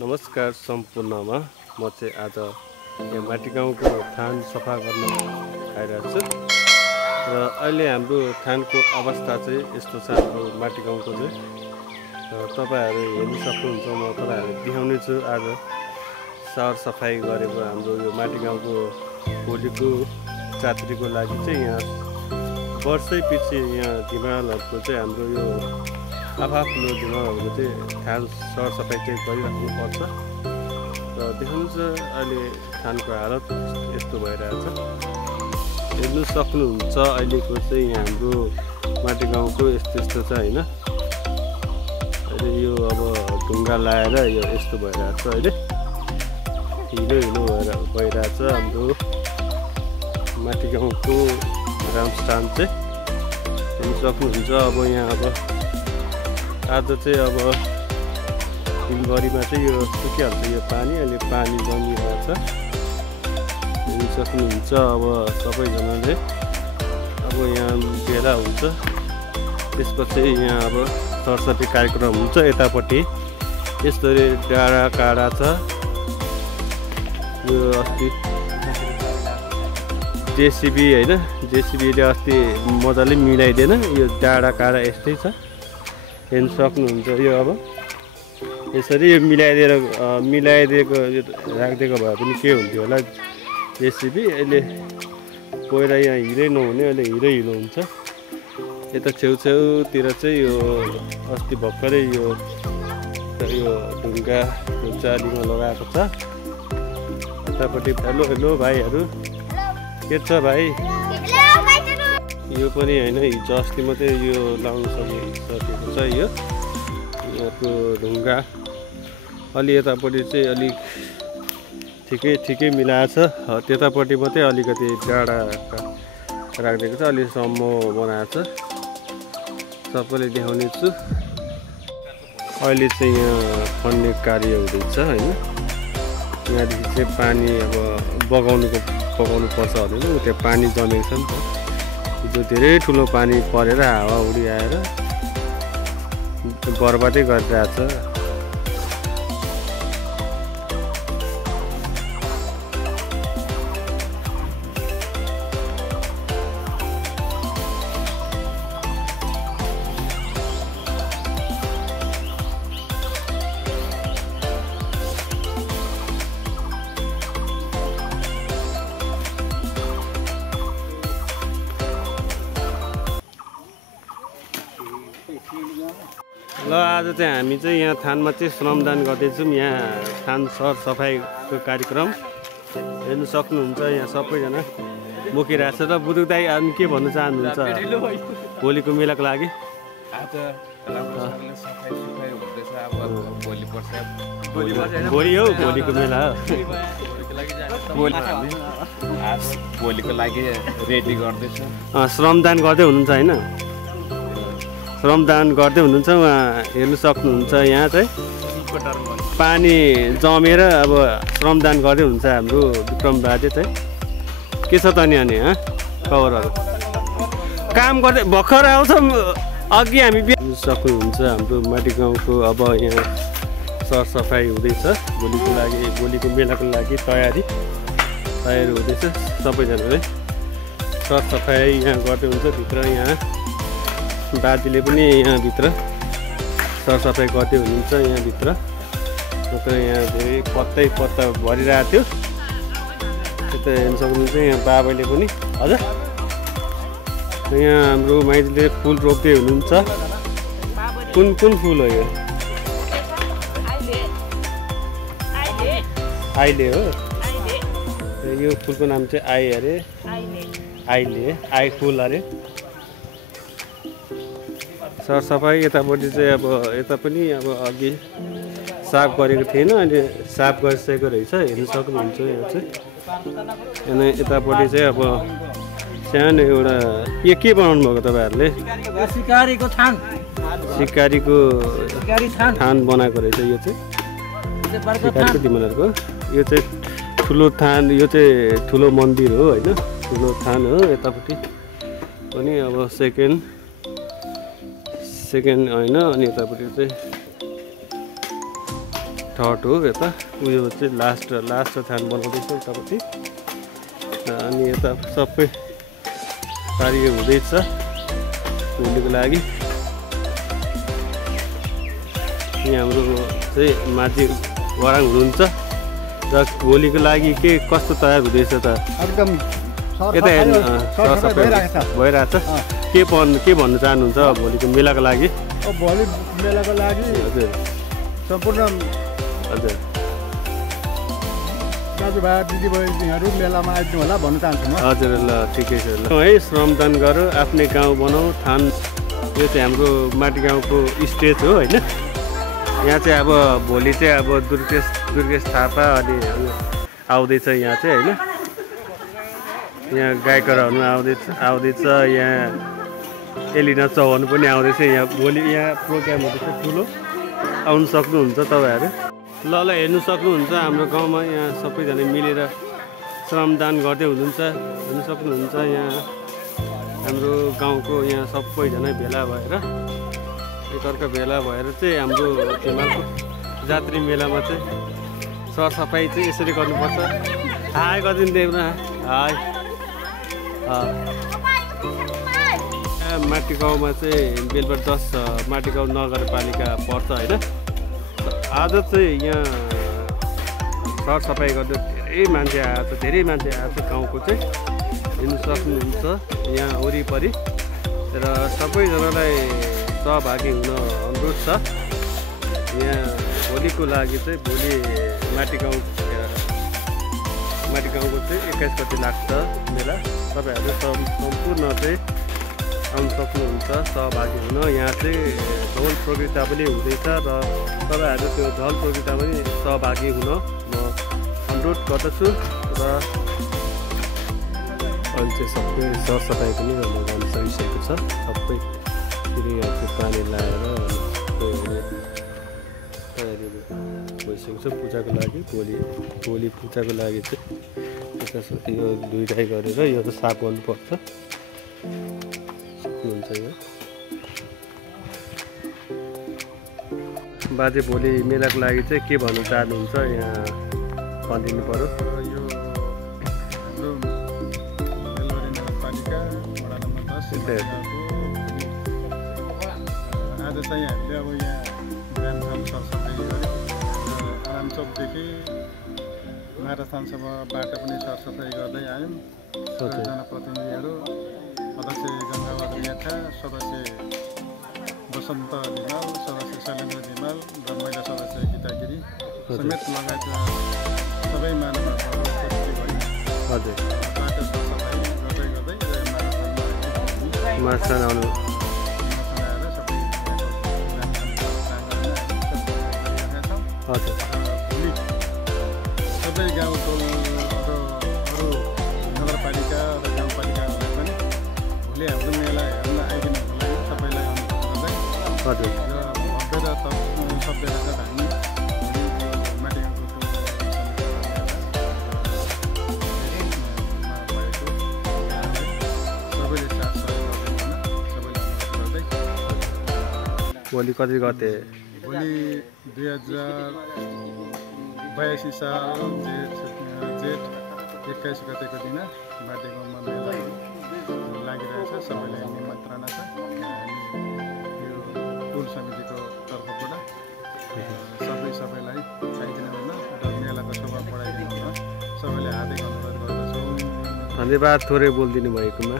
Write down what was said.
नमस्कार सम्पूर्णमा म चाहिँ आज यहाँ माटी गाउँको थान सफा गर्न आइरहेको छु र अहिले हाम्रो थानको अवस्था चाहिँ यस्तो छ। हाम्रो माटी गाउँको चाहिँ तपाईहरु हेर्न सक्नुहुन्छ। म तपाईहरुलाई देखाउने छु आज सर सफाई गरेको हाम्रो यो माटी गाउँको भोलिको जात्रीको लागि चाहिँ यहाँ वर्षै पछि यहाँ दिमागहरुको चाहिँ हाम्रो यो आफ्नो दिमागहरुको चाहिँ थान सर सफाई चाहिँ गरिराख्नु पर्छ र देख्नुहुन्छ अहिले थानको हालत यस्तो भइरहेछ। हेर्नु सक्नुहुन्छ अहिलेको चाहिँ यहाँ हाम्रो माटी गाउँको यस्तो छ हैन। अहिले यो अब ढुङ्गा लाएर यो यस्तो भइरहेछ। अहिले हिलो भइरहेछ हाम्रो माटी गाउँको रामस्थान चाहिँ हेर्नु सक्नुहुन्छ। अब यहाँ अब आज चाहिँ अब दिनभरिमा चाहिँ यो सुकिहाल्छ यो पानी। अहिले पानी जमिरहेछ हेर्नु सक्नुहुन्छ। अब सबैजनाले अब यहाँ भेला हुन्छ, त्यसपछि यहाँ अब सरस्वती कार्यक्रम हुन्छ। यतापट्टि यसरी डाँडा काँडा छ। यो अस्ति जेसीबी हैन, जेसीबीले अस्ति मजाले मिलाइदिएन। यो डाँडा काँडा यस्तै छ हेर्नु सक्नुहुन्छ। यो अब यसरी यो मिलाइदिएको यो राखिदिएको भए पनि के हुन्थ्यो होला जेसीबी। अहिले पहिला यहाँ हिरै नहुने अहिले हिलो हुन्छ। यता छेउछेउतिर चाहिँ यो अस्ति भर्खरै यो ढुङ्गा चालीमा लगाएको छ। यतापट्टि हेलो भाइहरू के छ भाइ? यो पनि हैन, हिजो अस्ति मात्रै यो लाउन सकेको छ। यो यहाँको ढुङ्गा अलि यतापट्टि चाहिँ अलिक ठिकै मिलाएको छ। त्यतापट्टि मात्रै अलिकति डाँडा राखिदिएको छ, अलि सम्म बनाएको छ। सबैले देखाउने छु। अहिले चाहिँ यहाँ खन्ने कार्य हुँदैछ हैन। यहाँदेखि चाहिँ पानी अब बगाउनु पर्छ भने त्यहाँ पानी जमेको छ नि त। हिजो धेरै ठुलो पानी परेर हावा उडी आएर बर्बादै गरिरहेछ। ल आज चाहिँ हामी चाहिँ यहाँ थानमा चाहिँ श्रमदान गर्दैछौँ। यहाँ थान सर सफाइको कार्यक्रम हेर्नु सक्नुहुन्छ। यहाँ सबैजना बोकिरहेको छ। र बुदुक दाइ अनि के भन्न चाहनुहुन्छ भोलिको मेलाको लागि? भोलि हो भोलिको मेला हो। भोलिको लागि रेडी गर्दैछ। श्रमदान गर्दै हुनुहुन्छ हैन? श्रमदान गर्दै हुनुहुन्छ। उहाँ हेर्नु सक्नुहुन्छ। यहाँ चाहिँ पानी जमेर अब श्रमदान गर्दै हुनुहुन्छ हाम्रो विक्रम बाजे चाहिँ। के छ त नि अनि खबरहरू? काम गर्दै भर्खर आउँछ। अघि हामी सक्नुहुन्छ हाम्रो माटी गाउँको अब यहाँ सरसफाइ हुँदैछ। भोलिको मेलाको लागि तयारी हुँदैछ। सबैजनाले सरसफाइ यहाँ गर्दै हुन्छ। भित्र यहाँ बाजेले पनि यहाँभित्र सरसफाइ गर्दै हुनुहुन्छ। यहाँभित्र मात्र यहाँ धेरै पत्ता भरिरहेको थियो। त्यता हेर्न सक्नुहुन्छ। यहाँ बाबाले पनि हजुर यहाँ हाम्रो माइतीले फुल रोप्दै हुनुहुन्छ। कुन फुल हो यो? आइले हो। यो फुलको नाम चाहिँ आई अरे, आई फुल अरे। सरसफाइ यतापट्टि चाहिँ अब यता पनि अब अघि साफ गरेको थिएन, अहिले साफ गरिसकेको रहेछ। हेर्न सक्नुहुन्छ। यहाँ चाहिँ यतापट्टि चाहिँ अब सानो एउटा के बनाउनु भएको तपाईँहरूले? सिकारीको थान बनाएको रहेछ। यो चाहिँ सिकारीको तिमीहरूको यो चाहिँ ठुलो थान, यो चाहिँ ठुलो मन्दिर हो हैन, ठुलो थान हो। यतापट्टि पनि अब सेकेन्ड होइन अनि यतापट्टि चाहिँ थर्ड हो। यता उयो चाहिँ लास्ट थान बनाउँदैछ उतापट्टि अनि यता सबै पारी हुँदैछ भोलिको लागि। यहाँ हाम्रो चाहिँ माथि वराङ हुनुहुन्छ र भोलिको लागि के कस्तो तयार हुँदैछ त? एकदम यता हेर्नु भइरहेछ। के भन्नु चाहनुहुन्छ भोलिको मेलाको लागि? भोलि मेलाको लागि हजुर सम्पूर्ण हजुर दाजुभाइ दिदीबहिनीहरू मेलामा आइदिनु होला भन्न चाहन्छु म। हजुर ल ठिकै छ ल है। श्रमदान गर आफ्नै गाउँ बनाऊ थान। यो चाहिँ हाम्रो माटी गाउँको स्टेज हो होइन। यहाँ चाहिँ अब भोलि चाहिँ अब दुर्गेश थापा अनि आउँदैछ यहाँ चाहिँ होइन। यहाँ गायकरहरू आउँदैछ। यहाँ एलिना चौहान पनि आउँदैछ। यहाँ भोलि यहाँ प्रोग्राम हुँदैछ ठुलो। आउनु सक्नुहुन्छ तपाईँहरू। ल हेर्नु सक्नुहुन्छ हाम्रो गाउँमा यहाँ सबैजना मिलेर श्रमदान गर्दै हुनु सक्नुहुन्छ। यहाँ हाम्रो गाउँको यहाँ सबैजना भेला भएर एकअर्का भेला भएर चाहिँ हाम्रो हिमालको जात्रा मेलामा चाहिँ सरसफाइ चाहिँ यसरी गर्नुपर्छ। हाई गरिदिनु देऊ न। हाई माटी गाउँमा चाहिँ बेलबर 10 माटी गाउँ नगरपालिका पर्छ होइन। आज चाहिँ यहाँ सरसफाइ गर्दा धेरै मान्छे आएको छ गाउँको चाहिँ हेर्नु सक्नुहुन्छ यहाँ वरिपरि। र सबैजनालाई सहभागी हुन अनुरोध छ। यहाँ भोलिको लागि चाहिँ भोलि माटी गाउँको चाहिँ 21 गते लाग्छ मेला। तपाईँहरू सम्पूर्ण चाहिँ आउनु सक्नुहुन्छ सहभागी हुन। यहाँ चाहिँ ढोल प्रतियोगिता पनि हुँदैछ र तपाईँहरू त्यो ढोल प्रतियोगिता पनि सहभागी हुन म अनुरोध गर्दछु। र अहिले चाहिँ सबै सरसफाइ पनि गर्न सकिसकेको छ। सबै फेरि पानी लगाएर तयारी भइसकेको छ पूजाको लागि। भोलि पूजाको लागि चाहिँ यो धुइधाइ गरेर यो त साफ गर्नुपर्छ। सक्नुहुन्छ यो बाजे भोलि मेलाको लागि चाहिँ के भन्नु चाहनुहुन्छ यहाँ भनिदिनु पर्यो। यो हाम्रो बेलबारी नगरपालिका वडा नम्बर 10 आज चाहिँ हामीले अब यहाँ ग्रामसभा सरसफाइ गऱ्यौँ। रामचोकदेखि माराथानसम्मबाट पनि सरसफाइ गर्दै आयौँ। जनप्रतिनिधिहरू सदस्य गङ्गाबहादुर याखा, सदस्य बसन्त धिमाल, सदस्य शैलेन्द्र धिमाल र महिला सदस्य गीता गिरी समेत लगायत सबै महानुभावहरू उपस्थित भयौँ। हजुर बाटो सरसफाइ गर्दै माछा आउनु आएर सबै हजुर भोलि सबै गाउँ टोल अरू नगरपालिका र गाउँपालिकाहरूलाई पनि भोलि हाम्रो मेला हेर्न आइदिनुको लागि सबैलाई अनुरोध गर्दै हजुर र भव्य र सभ्य र हामी माटी गाउँको सबैले साथ सहयोग गर्दै सबैले गर्दै भोलि कति गते? भोलि 2082 साल जेठ 21 गतेको दिन माटी गाउँमा मेला लागिरहेछ। सबैलाई निमन्त्रणा छ। यो टोल समितिको तर्फबाट सबैलाई आइदिनु हुन र मेलाको शोभा बढाइदिनु हुन सबैले हार्दिक अनुरोध गर्दछौँ। धन्यवाद थोरै बोलिदिनु भएकोमा।